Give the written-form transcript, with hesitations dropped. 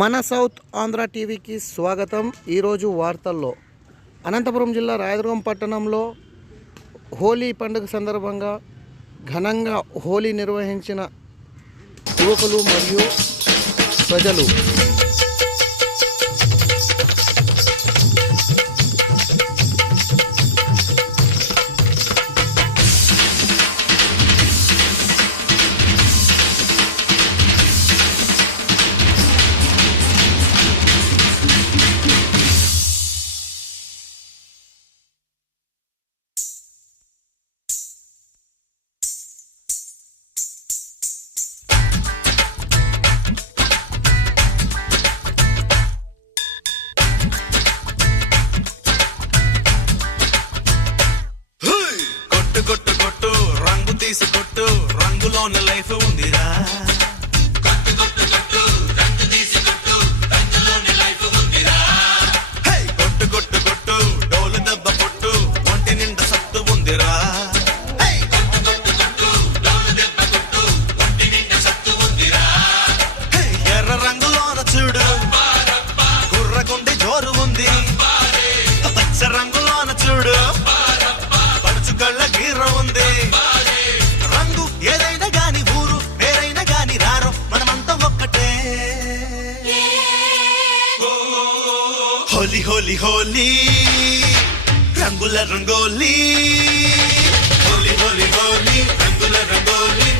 మన సౌత్ ఆంధ్ర టీవీకి స్వాగతం. ఈరోజు వార్తల్లో అనంతపురం జిల్లా రాయదుర్గం పట్టణంలో హోలీ పండుగ సందర్భంగా ఘనంగా హోలీ నిర్వహించిన యువకులు మరియు ప్రజలు. కొట్టు కొట్టు రంగు తీసి కొట్టు, రంగులోని లైఫ్ ఉందిరా. కొట్టు కొట్టు కొట్టు డోలు దెబ్బ కొట్టు, ఒంటి నిండా సత్తు ఉందిరా. ఎర్ర రంగులోన చూడు గుర్రగుండి జోరు ఉంది, పచ్చ రంగులోన చూడు కళ్ళ గీర ఉంది. రంగు ఏదైనా గాని ఊరు వేరైనా గాని రారు, మనమంతా ఒక్కటే. హోలీ హోలీ హోలీ రంగుల రంగోలీ, హోలీ హోలీ హోలీ రంగుల రంగోలీ.